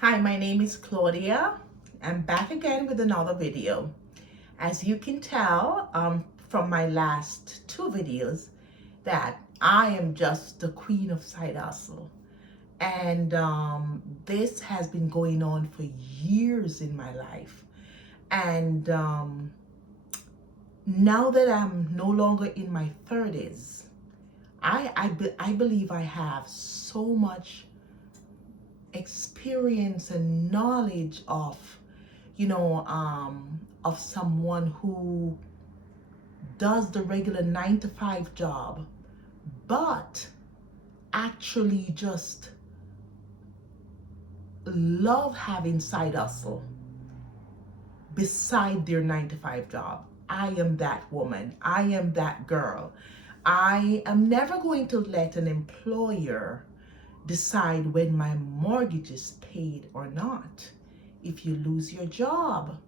Hi, my name is Claudia. I'm back again with another video. As you can tell from my last two videos that I am just the queen of side hustle. And this has been going on for years in my life. And now that I'm no longer in my 30s, I believe I have so much experience and knowledge of someone who does the regular 9 to 5 job, but actually just love having side hustle beside their 9 to 5 job. I am that woman. I am that girl. I am never going to let an employer decide when my mortgage is paid or not. If you lose your job,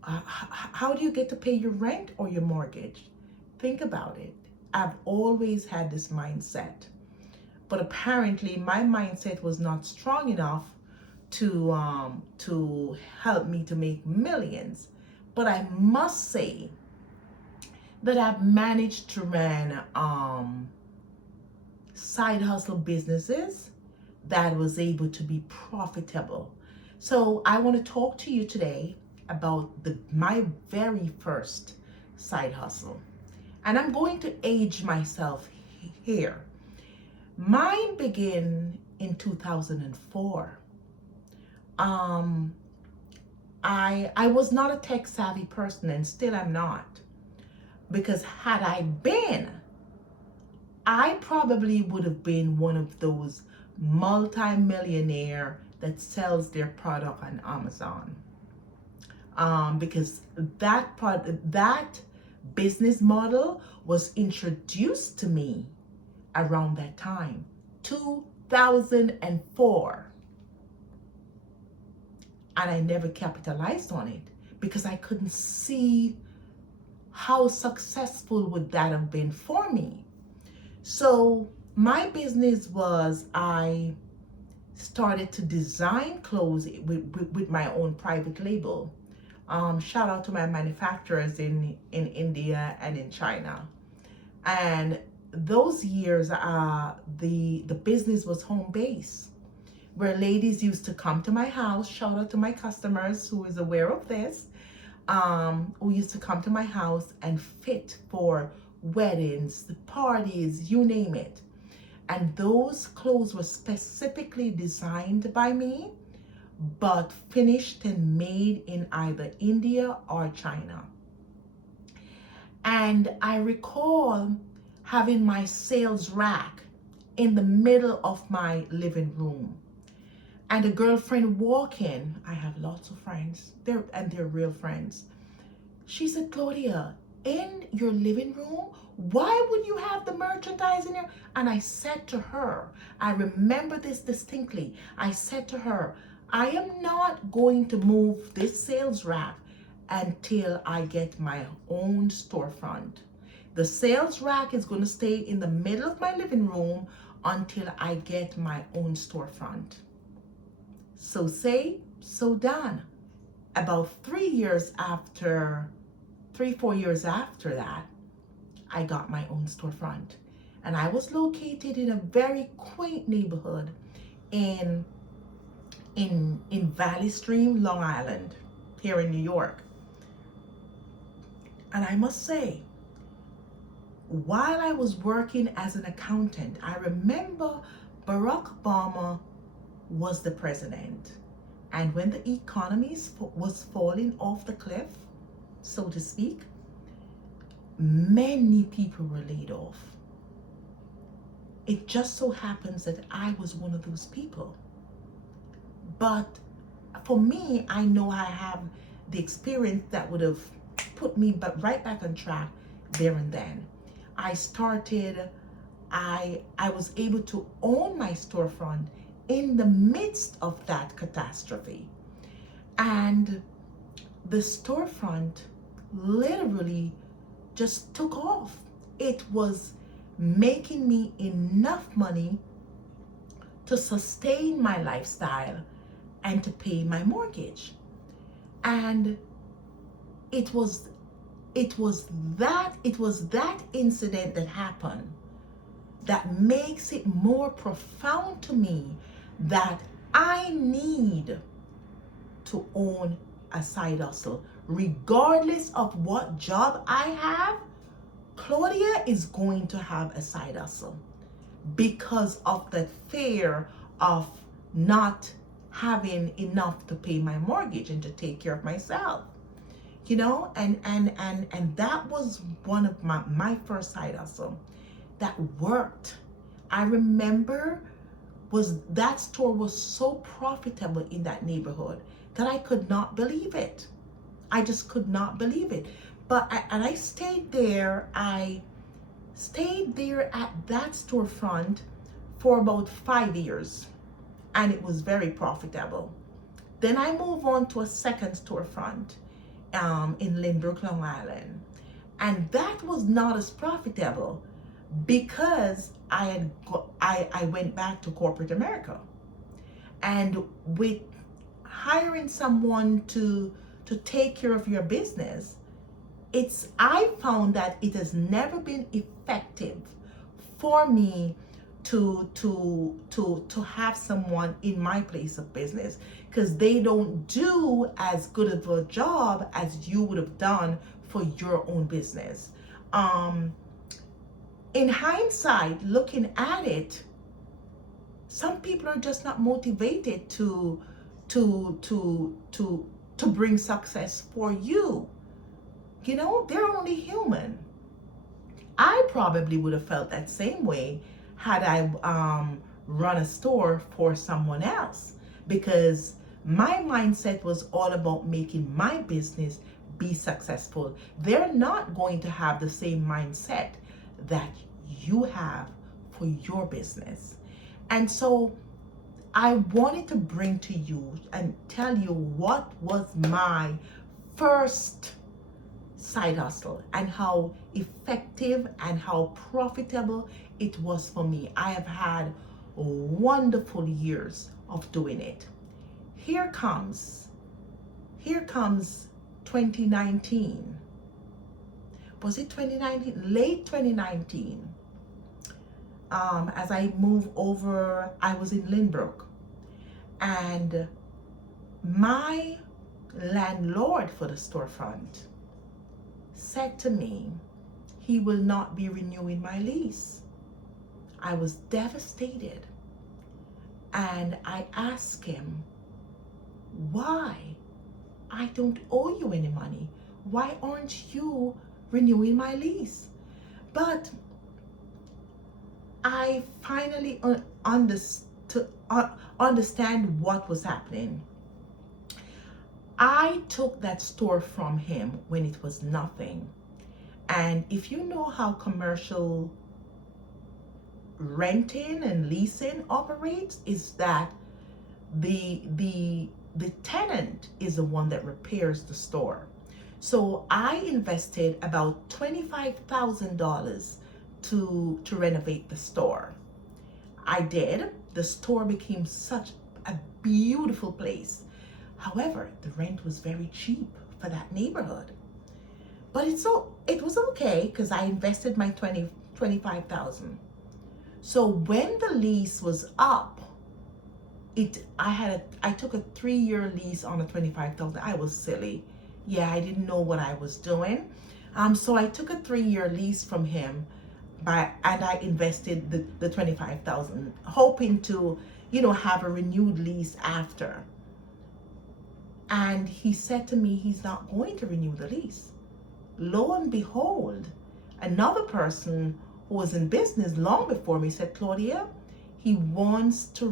how do you get to pay your rent or your mortgage? Think about it. I've always had this mindset, but apparently my mindset was not strong enough to help me to make millions. But I must say that I've managed to run side hustle businesses that was able to be profitable. So I want to talk to you today about my very first side hustle. And I'm going to age myself here. Mine began in 2004. I was not a tech savvy person, and still I'm not. Because had I been, I probably would have been one of those multi-millionaire that sells their product on Amazon. Because that business model was introduced to me around that time, 2004. And I never capitalized on it because I couldn't see how successful would that have been for me. So my business was, I started to design clothes with my own private label. Shout out to my manufacturers in India and in China. And those years, the business was home base, where ladies used to come to my house. Shout out to my customers who is aware of this, who used to come to my house and fit for weddings, parties, you name it. And those clothes were specifically designed by me, but finished and made in either India or China. And I recall having my sales rack in the middle of my living room. And a girlfriend walk in. I have lots of friends, they're real friends. She said, Claudia, in your living room, why would you have the merchandise in there? And I said to her, I remember this distinctly. I said to her, I am not going to move this sales rack until I get my own storefront. The sales rack is going to stay in the middle of my living room until I get my own storefront. So say, so done. About 4 years after that, I got my own storefront. And I was located in a very quaint neighborhood in Valley Stream, Long Island, here in New York. And I must say, while I was working as an accountant, I remember Barack Obama was the president. And when the economy was falling off the cliff, so to speak, many people were laid off. It just so happens that I was one of those people. But for me, I know I have the experience that would have put me right back on track there and then. I was able to own my storefront in the midst of that catastrophe. And the storefront literally just took off. It was making me enough money to sustain my lifestyle and to pay my mortgage. And it was that incident that happened that makes it more profound to me that I need to own a side hustle. Regardless of what job I have, Claudia is going to have a side hustle because of the fear of not having enough to pay my mortgage and to take care of myself. You know, and that was one of my first side hustle that worked. I remember that store was so profitable in that neighborhood that I could not believe it. I just could not believe it. But I stayed there. I stayed there at that storefront for about 5 years, and it was very profitable. Then I moved on to a second storefront in Lynbrook, Long Island, and that was not as profitable because I went back to corporate America, and with hiring someone to take care of your business, I found that it has never been effective for me to have someone in my place of business, because they don't do as good of a job as you would have done for your own business. In hindsight, looking at it, some people are just not motivated to bring success for you. You know, they're only human. I probably would have felt that same way had I run a store for someone else, because my mindset was all about making my business be successful. They're not going to have the same mindset that you have for your business. And so I wanted to bring to you and tell you what was my first side hustle and how effective and how profitable it was for me. I have had wonderful years of doing it. Here comes 2019. Was it 2019? Late 2019. As I moved over, I was in Lynbrook, and my landlord for the storefront said to me he will not be renewing my lease. I was devastated, and I asked him, why? I don't owe you any money. Why aren't you renewing my lease? But I finally understand what was happening. I took that store from him when it was nothing. And if you know how commercial renting and leasing operates, is that the tenant is the one that repairs the store. So I invested about $25,000 to renovate the store. I did. The store became such a beautiful place. However, the rent was very cheap for that neighborhood. But it was okay because I invested my $25,000. So when the lease was up, I took a 3-year lease on a $25,000. I was silly. Yeah, I didn't know what I was doing. So I took a 3-year lease from him, and I invested the $25,000, hoping to, have a renewed lease after. And he said to me he's not going to renew the lease. Lo and behold, another person who was in business long before me said, Claudia, he wants to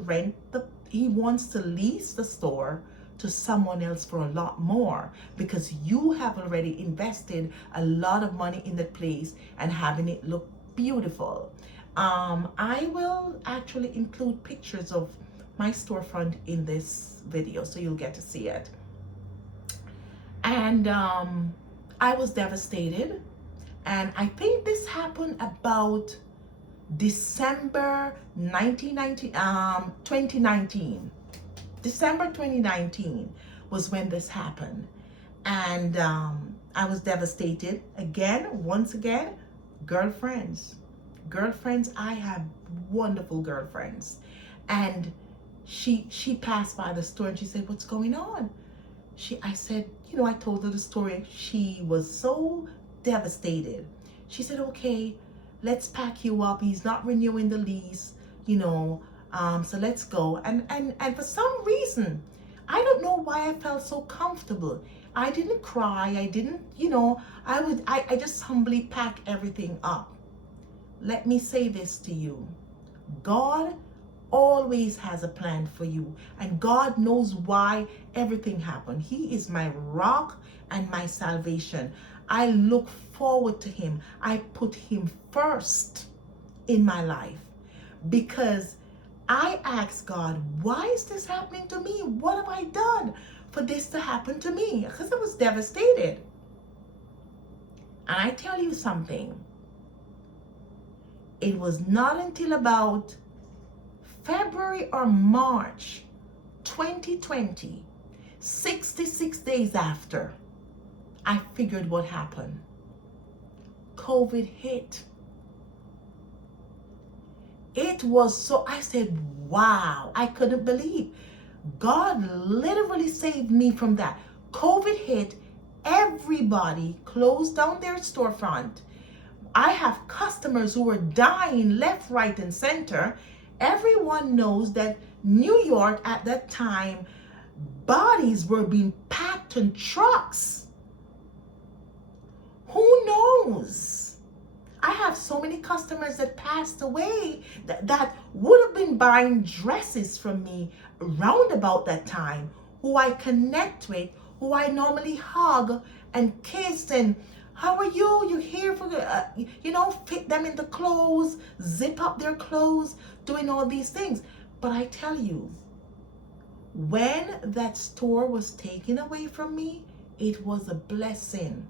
lease the store to someone else for a lot more, because you have already invested a lot of money in the place and having it look beautiful. I will actually include pictures of my storefront in this video, so you'll get to see it. And I was devastated. And I think this happened about December 2019. December 2019 was when this happened. And I was devastated. Once again, girlfriends. Girlfriends, I have wonderful girlfriends. And she passed by the store and she said, "What's going on?" I said, I told her the story. She was so devastated. She said, "Okay, let's pack you up. He's not renewing the lease, so let's go." And for some reason, I don't know why I felt so comfortable. I didn't cry. I didn't, I just humbly pack everything up. Let me say this to you. God always has a plan for you, and God knows why everything happened. He is my rock and my salvation. I look forward to him. I put him first in my life because I asked God, why is this happening to me? What have I done for this to happen to me? Because I was devastated. And I tell you something, it was not until about February or March 2020, 66 days after, I figured what happened. COVID hit. It was so, I said, wow, I couldn't believe. God literally saved me from that. COVID hit, everybody closed down their storefront. I have customers who were dying left, right, and center. Everyone knows that New York at that time, bodies were being packed in trucks. Who knows? I have so many customers that passed away that would have been buying dresses from me around about that time, who I connect with, who I normally hug and kiss and, "How are you? You're here for fit them in the clothes, zip up their clothes, doing all these things." But I tell you, when that store was taken away from me, it was a blessing.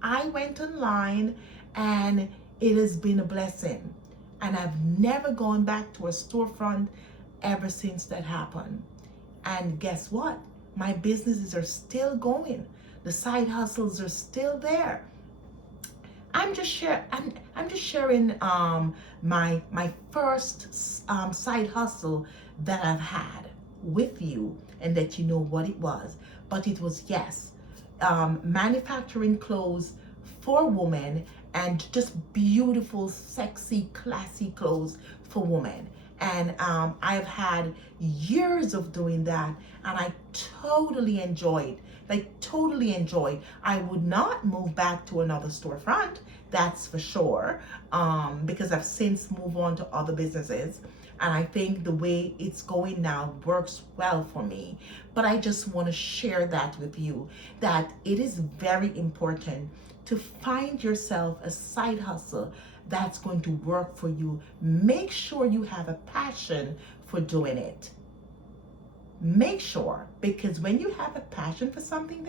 I went online and it has been a blessing. And I've never gone back to a storefront ever since that happened. And guess what? My businesses are still going. The side hustles are still there. I'm just sharing my first side hustle that I've had with you, and that you know what it was. But it was, yes, manufacturing clothes for women, and just beautiful, sexy, classy clothes for women. And I've had years of doing that, and I totally enjoyed, totally enjoyed. I would not move back to another storefront, that's for sure, because I've since moved on to other businesses. And I think the way it's going now works well for me. But I just want to share that with you, that it is very important to find yourself a side hustle that's going to work for you. Make sure you have a passion for doing it. Make sure, because when you have a passion for something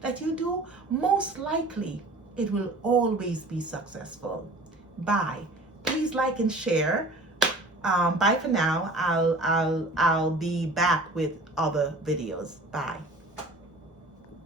that you do, most likely it will always be successful. Bye. Please like and share. Bye for now. I'll be back with other videos. Bye.